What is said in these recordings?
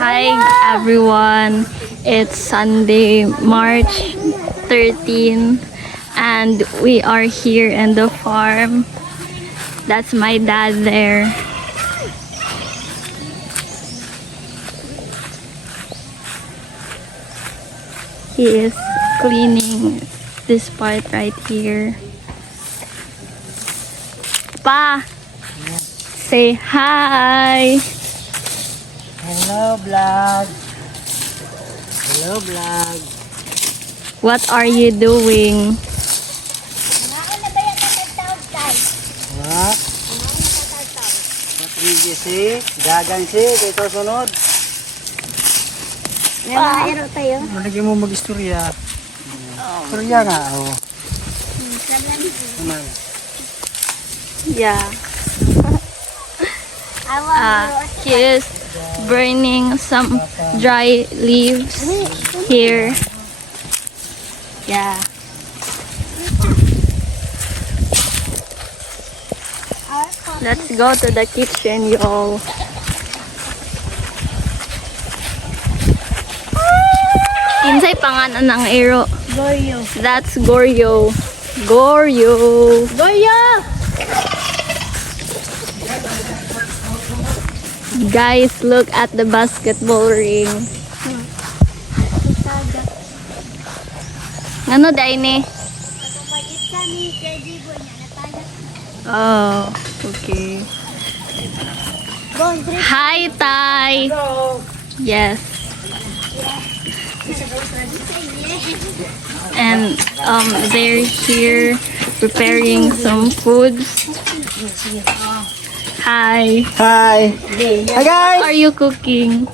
Hi everyone, it's Sunday, March 13, and we are here in the farm. That's my dad there. He is cleaning this part right here. Pa, say hi. Hello vlog. Hello vlog. What are you doing? What? What did you say? Gagan si, dito sunod. Mayroon tayo. Malagyan mo mag-istorya. Istorya nga, oh. Naman. Yeah. He is burning some dry leaves here. Yeah. Let's go to the kitchen, y'all. Kinsay pangalan ng ero? Goryo. That's Goryo. Goryo. Goryo! Guys, look at the basketball ring. Ano dahil ni? Oh, okay. Hi, Tay. Yes. And they're here preparing some food. Hi. Hi. Hi guys. What are you cooking?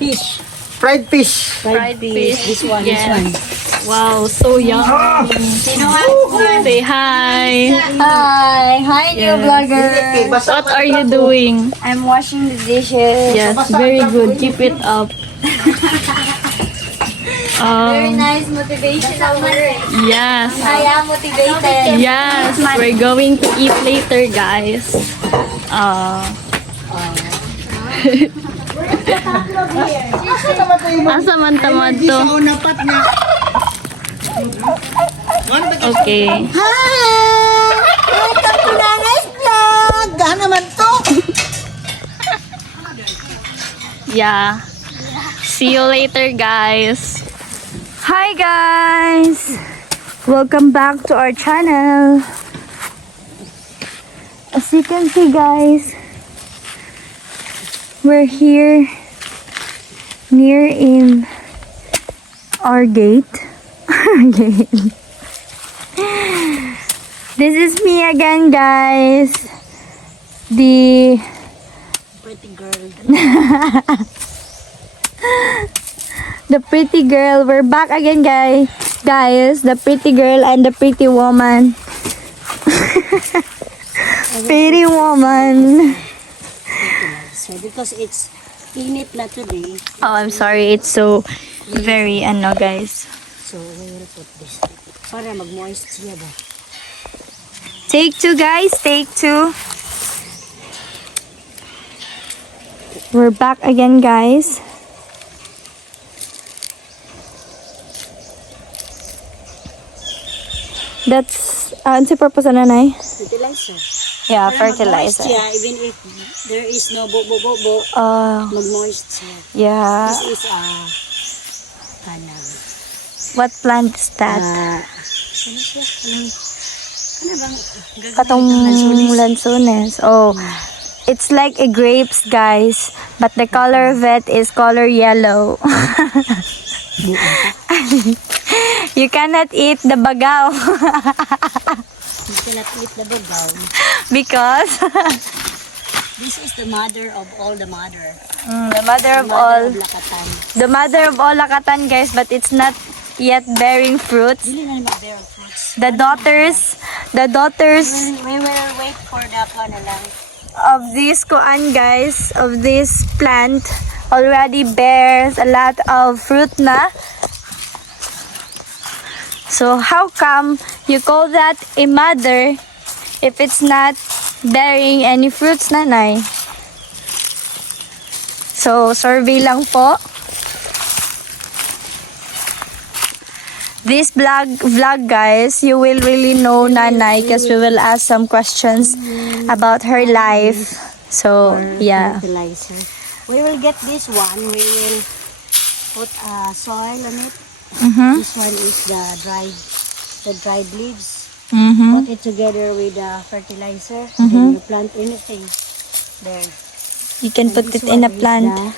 Fish. Fried fish. Fried fish. This one, Yes. this one. Wow, so yummy. Say hi. Hi! Hi, new vlogger! What are you doing? I'm washing the dishes. Yes, very good. Keep it up. Very nice motivational word. Yes. I am motivated. Yes, we're going to eat later, guys. Asa man tamad to? Okay. Hi! Welcome to Nanay's vlog! Gaan naman to? Yeah. See you later, guys. Hi guys! Welcome back to our channel. As you can see guys, we're here near in our gate. This is me again guys. The Pretty girl. the pretty girl. We're back again guys. The pretty girl and the pretty woman. Pretty woman. So because it's init na today, Oh, I'm sorry. It's so very guys. so we will put this para mag-moist siya ba? Take two, guys. Take two. We're back again, guys. That's ano purpose na nanay? Fertilizer. Yeah, Para mag-moist fertilizer. siya, even if there is no bo-bo-bo-bo, mag-moist siya. Yeah. This is What plant is that? ano siya? Ano bang Katong lansones. Oh, it's like a grapes, guys. But the color of it is color yellow. You cannot eat the bagaw. You cannot eat the bagaw. Because This is the mother of all the mother. the mother of all, Mother of Lakatan. the mother of all lakatan, guys, but it's not yet bearing fruits. Dili na mag-bear fruits. The daughters We will wait for the na lang. of this kuan, guys, of this plant already bears a lot of fruit na. So how come you call that a mother if it's not bearing any fruits, nanay? So, survey lang po. This vlog guys, you will really know Nanay because we will ask some questions about her life. So, yeah. Fertilizer. We will get this one. We will put soil on it. This one is the dried leaves. Put it together with the fertilizer. Then you plant anything there. You can put This it in a one is plant. the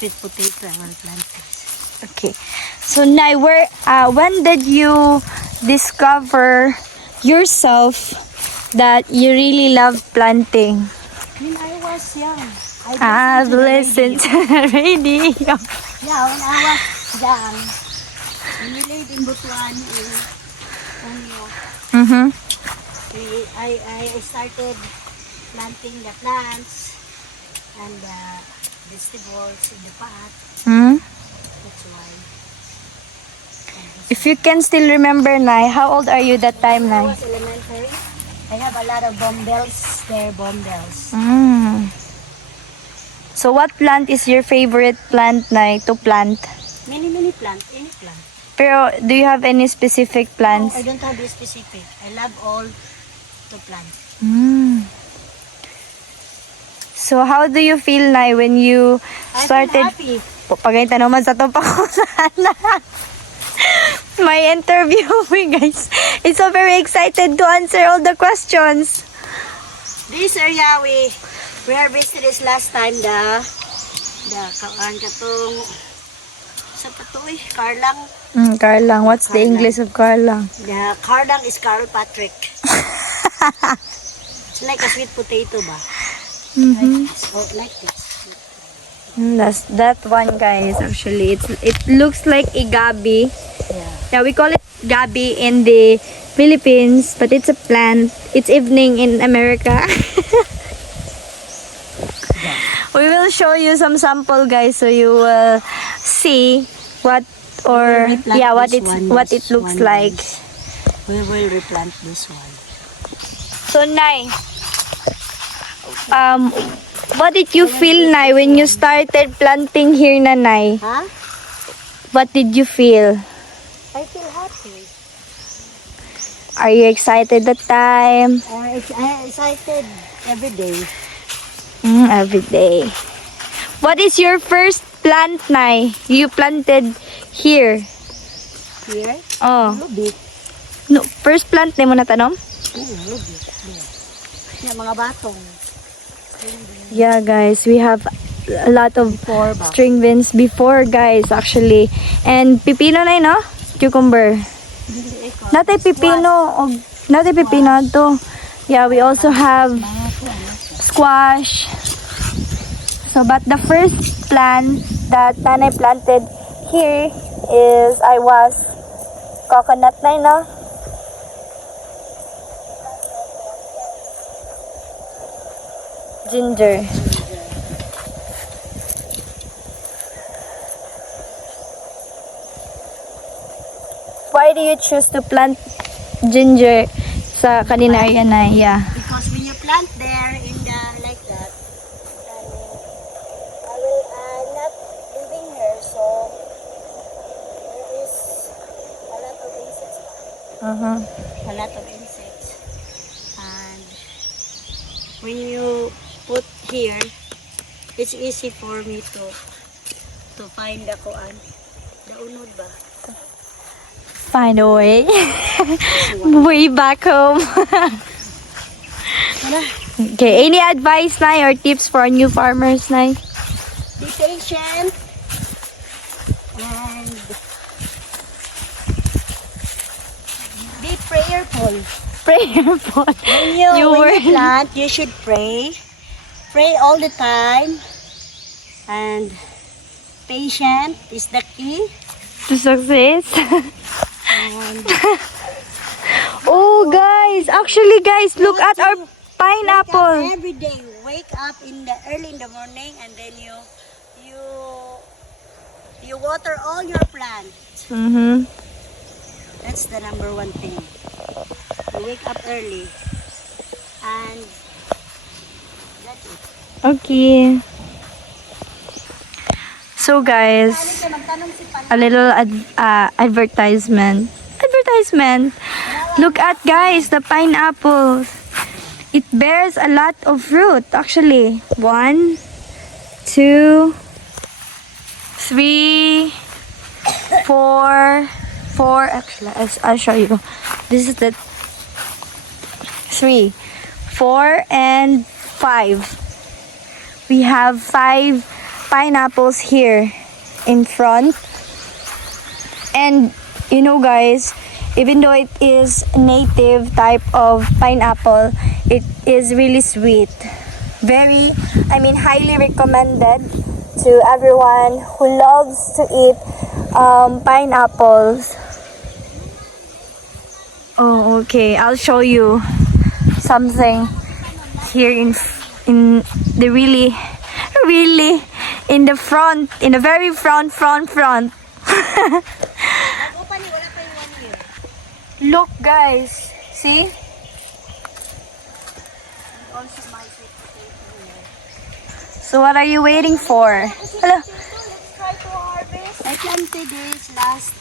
sweet potato. I will plant this. Okay. So, Nay, when did you discover yourself that you really love planting? When I was young, I've listened to the radio. Yeah, when I was young, when we lived in Butuan, in Onyo, I started planting the plants and the vegetables in the pot. That's why. If you can still remember, Nay, how old are you that time, When I Nay? was elementary, I have a lot of bombbells there, bombbells. So, what plant is your favorite plant, Nay, to plant? Many plants, any plant. Pero, do you have any specific No, plants? I don't have a specific. I love all to plant. So, how do you feel, Nay, when you I started... feel happy. Pagay tanong man sa to pa ko sana. My interview, guys. It's so very excited to answer all the questions. This area we harvested this last time the katong sa patoy Carlang. Carlang. What's the Carlang. English of Carlang? The Carlang is Carl Patrick. It's like a sweet potato ba? Like this. That's that one, guys. Actually, it looks like a gabi. Yeah, we call it gabi in the Philippines, but it's a plant. It's evening in America. We will show you some sample, guys, so you will see what what it looks like. We will replant this one. So, Nay, what did you feel, Nay, when you started planting here, Nay? Huh? What did you feel? I feel happy. Are you excited that time? I'm excited every day. Every day. What is your first plant, Nay? You planted here. Here, Oh. lubit. No, first plant na mo natanom? Lubit. Yung mga batong. Yeah, guys, we have a lot of Before ba? string beans before, guys, actually. And pipino na no? Cucumber. Natay pipino. Natay pipino to. Yeah, we also have squash. So, but the first plant that Nanay planted here is, coconut na, no? Ginger. Why do you choose to plant ginger sa kanina area na? Yeah. Because when you plant there in the like that, I will not living here, so there is a lot of insects. A lot of insects, and when you put here, it's easy for me to find the kuan, the unod ba? Find a way. Way back home. Okay, any advice, Nay, or tips for new farmers, Nay? Be patient and be prayerful. Prayerful. When you were plant, you should pray. Pray all the time. And patient is the key. to success. And Oh, guys, actually, guys, look at our pineapple. every day, wake up early in the morning, and then you water all your plants. That's the number one thing. You wake up early, and that's it. Okay. So guys, a little advertisement. Look at guys, the pineapples. It bears a lot of fruit actually. 1, 2, 3, 4. Actually, I'll show you. This is the 3, 4, and 5. We have 5 pineapples here in front. And you know guys, even though it is native type of pineapple, it is really sweet. Highly recommended to everyone who loves to eat pineapples. Oh, okay. I'll show you something here in the really in the front, in the very front. Look guys, see? So what are you waiting for? Hello. I planted this last.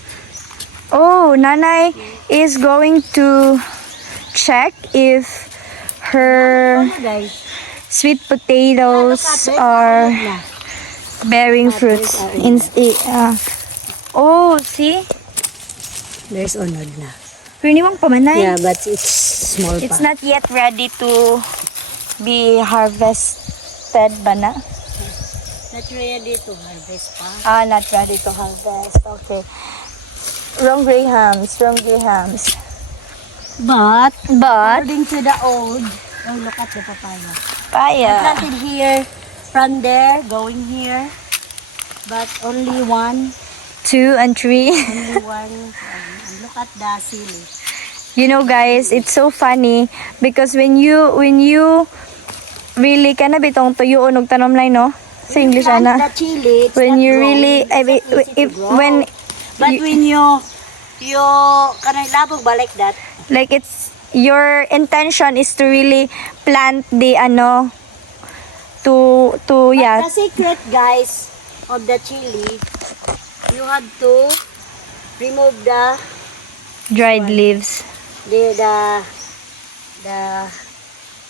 Oh, Nanay is going to check if her Guys, sweet potatoes are bearing fruits. Oh, see? there's unod na. Pwede pamanay. Yeah, but it's small It's pa. not yet ready to be harvested ba na? Not ready to harvest pa. Not ready to harvest. Okay. Wrong grahams. But But, according to the old, oh look at the papaya. I paya. planted here, from there, going here. But only 1, 2 and 3. only 1. And look at the sili. You know guys, it's so funny because when you really kana bitong tuyo og tanom lay no sa English Plant ana. the chili, it's When not you growing, really it's not easy to if grow. when But you- when you kanay labog ba like that? like it's your intention is to really plant the to yeah, The secret, guys, of the chili, you have to remove the dried leaves. the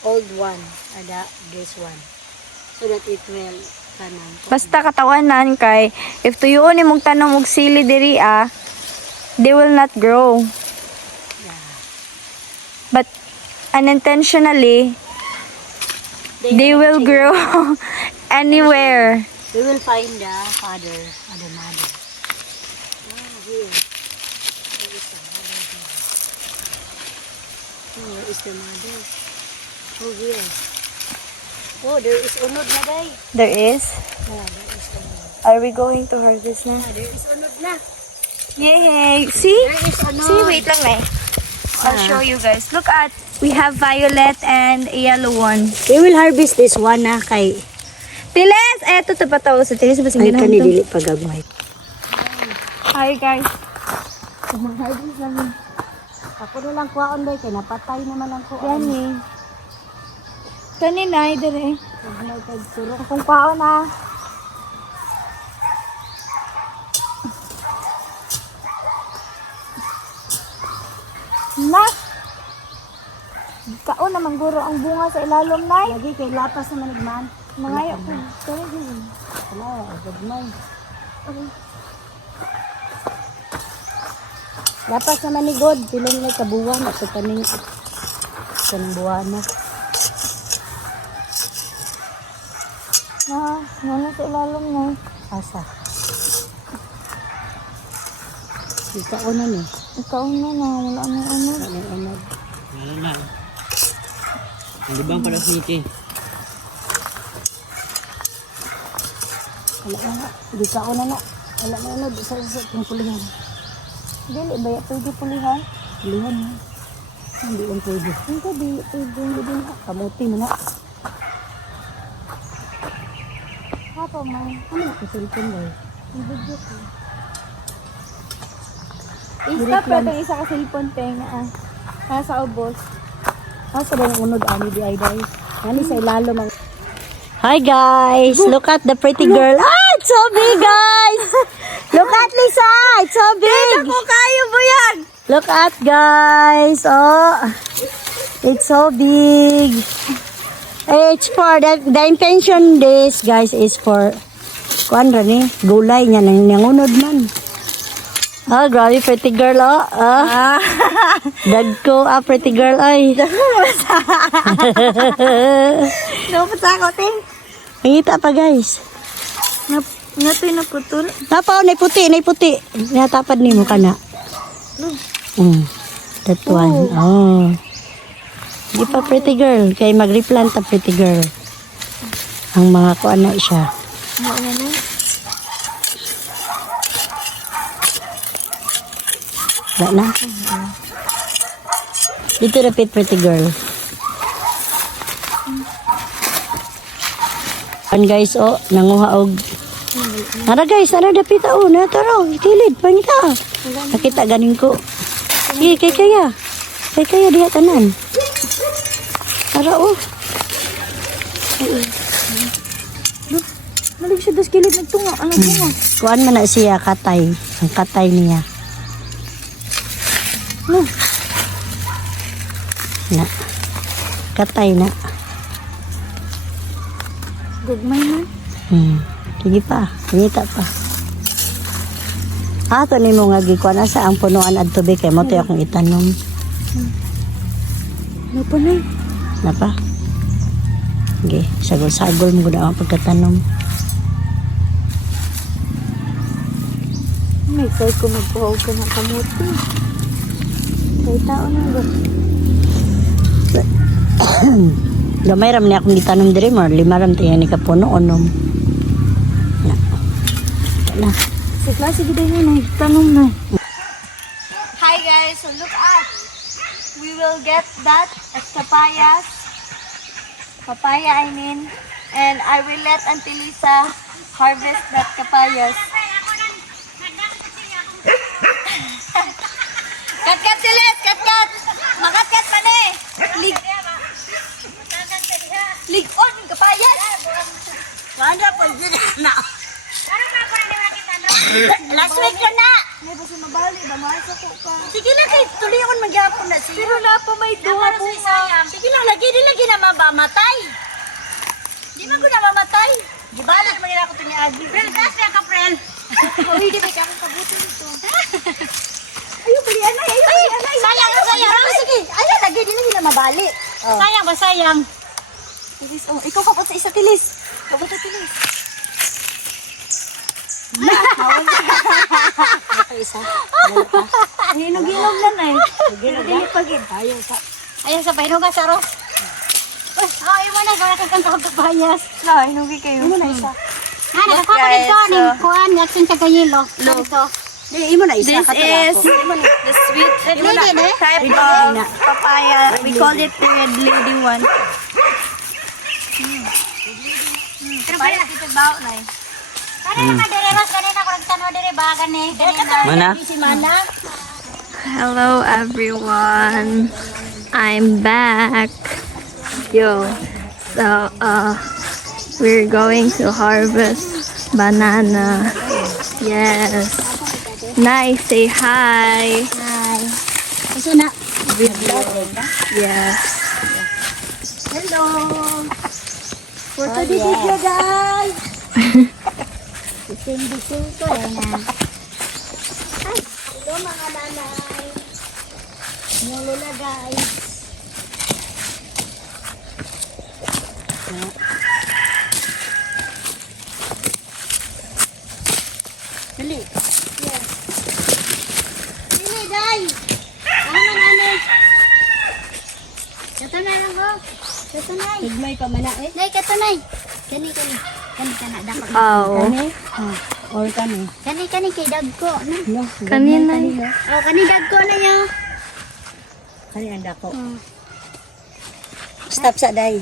old one, this one, so that it will kanang. Basta katawanan kay if tuyoon imong tanom og sili diri they will not grow. But unintentionally they will change. grow anywhere. We will find the father or the mother. Here. Where is the mother? Oh, here. Oh, there is unod na day. There is. Yeah, there is unod. Are we going to harvest na? Ah, there is unod na. Yay! See? There is unod. See, wait lang na. I'll show you guys. Look at, we have violet and yellow one. We will harvest this one na kay Tiles! Ay, ito pa tao sa Tiles. Basta ay ganahan kani to. dili pagagmay. Hi guys. Harvest namin. Ako na lang kuhaon day kay napatay naman ang kuhaon. Yan eh. Kanina, dire. May kagsurok. Kung kao na. Na! Kao na mangguro ang bunga sa ilalom na. Lagi kay lapas naman igman. Mangayo ko. Kaya yun. Wala, gagmay. Lapas naman ni God, pilang na kabuwan at sa taning buwan na. Na sa ilalom na. Asa. Ikaon eh. Ikaw na na. Wala na ano. Ano. Ano na? Ang libang para sa iti. Wala na. Di ka na na. Wala na ano. Sa itong pulihan. Dili ba? Pwede pulihan? Pulihan na. Hindi lang pwede. Hindi, pwede na. Kamuti mo na. Hapo man. Ano na kasilpon ba? Ibigyo ko. Stop pa itong isa ka cellphone peng nasa ubos. Asa ba yung unod ani di ay day? Ani sa ilalom ang... Hi guys! Look at the pretty girl. Ah! It's so big! Look at guys. Oh, it's so big. It's for the intention this guys is for kuan ra ni gulay niya nangunod man. Ah, grabe pretty girl oh. Ah. Dagko pretty girl ay. Dapat sa ako, ting. Ngita pa guys. Natoy na putol. Napaw, nay puti. Natapad ni mo ka na. That one. Oh. Di pa pretty girl. Kay mag-replant ta pretty girl. Ang mga kuan na siya. Wala na. Dito repeat pretty girl. An guys, oh, nanguha og. Nara guys, nara dapit oh, nataraw, kilid pangita. Nakita ganing ko. Sige, kay kaya. Kay kaya diha tanan. Tara oh. Nalig siya das kilid nagtunga. Ano mo? Kuan man na siya katay. Ang katay niya. Na. Katay na. Gugmay man. Sige pa. Ngita pa. Ato ni mo nga gikuan asa ang punuan at tubig kay mo to akong itanom. Ano pa na? Napa? Okay, sagol-sagol mo gud ang pagkatanom. May kay ko magpuhaw ka ng kamuti. Kay tao na ba? Gamay ram ni akong gitanom diri mo, 5 ram tayo ni kapuno onom. Na. Sa klase gid na tanong na. Hi guys, so look at. We will get that at papaya I mean, and I will let Auntie Lisa harvest that papayas. Kat silis, kat. Makat man eh. Lig-on yung kapayas. Wala pa din na. Last week ka na. May basi mabali ba maasa ko ka. Sige na kay tulion magyapon na siya. Pero na pa may duha bunga. Sige na lagi na mamatay. Di man ko na mamatay. Di balat man ako to ni Agi. Prel, kasi ka prel. Uy, di ba kang kabuto nito? Ayo bali anay. Sayang. Sige. Ayan lagi na mabali. Sayang ba sayang? Tilis, oh, ikaw kapot sa isa tilis. Kapot sa tilis. Isa. Hinog-hinog na na eh. Hinog pagid. Ayaw sa pahinog ka sa ros. Uy, imo na gawala kang kantawag kapayas. No, hinugi kayo. Imo na isa. Ha, nakakako dito ni kuan yaksin sa kayelo. Dito. Imo na isa This is the sweet type of papaya. We call it the red lady one. Pero ba dito bao na eh. Kanina madere mas kanina ko nagtanong dire bagan ni. Mana? Si Mana. Hello everyone. I'm back. Yo. So we're going to harvest banana. Yes. Nice. Say hi. Hi. Kasi na. Yes. Hello. For today's video guys. Bising ko na. Ay, hello mga nanay. Yung lula guys. Dali. Yes. Dali, day. Ano nanay? Katunay lang ho. Katunay. Higmay pa man eh. Nay, katunay. Kani. Kani kana dapat. Oh. Or kani. Kani kay dagko, no? Kanina. Oh, kani dagko na niya. Kani ang dako. Stop sa day.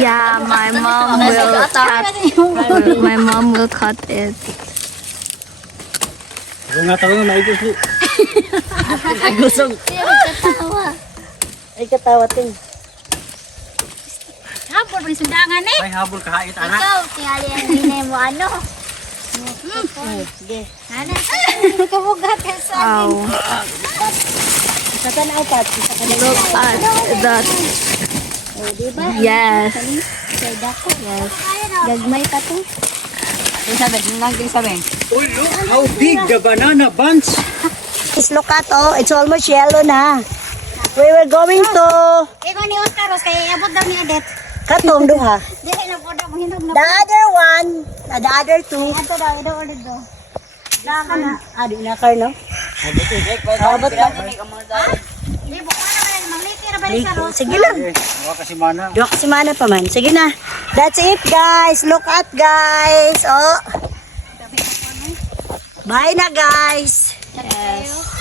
Yeah, my mom will cut. My mom will cut it. Ako nga tawag na maigos po. Gusog. Ay katawa ting. Habol pa sundangan eh. Ay habol kahait anak. Ikaw, tingali ang hinay mo ano? Sige. Kabugat ka sa akin. Wow. Sa tanaw pa. Look at that. Oh, diba? Yes. Sa dako. Yes. Gagmay pa to. Oh, look how big the banana bunch. Just look at it's almost yellow na. We were going to Ikaw ni Oscar, kaya abot daw ni Adet. Katong duha. Dili na po daw, hinog na. The other one, the other two. Ato daw, ito ulit daw. Di na Carlo. Abot na. Di, buka na ba yan, mangliti na ba ni Saros? Sige lang. Wala kasi mana. Dua kasi mana pa man. Sige na. That's it, guys. Look at, guys. Oh. Bye na, guys. Yes.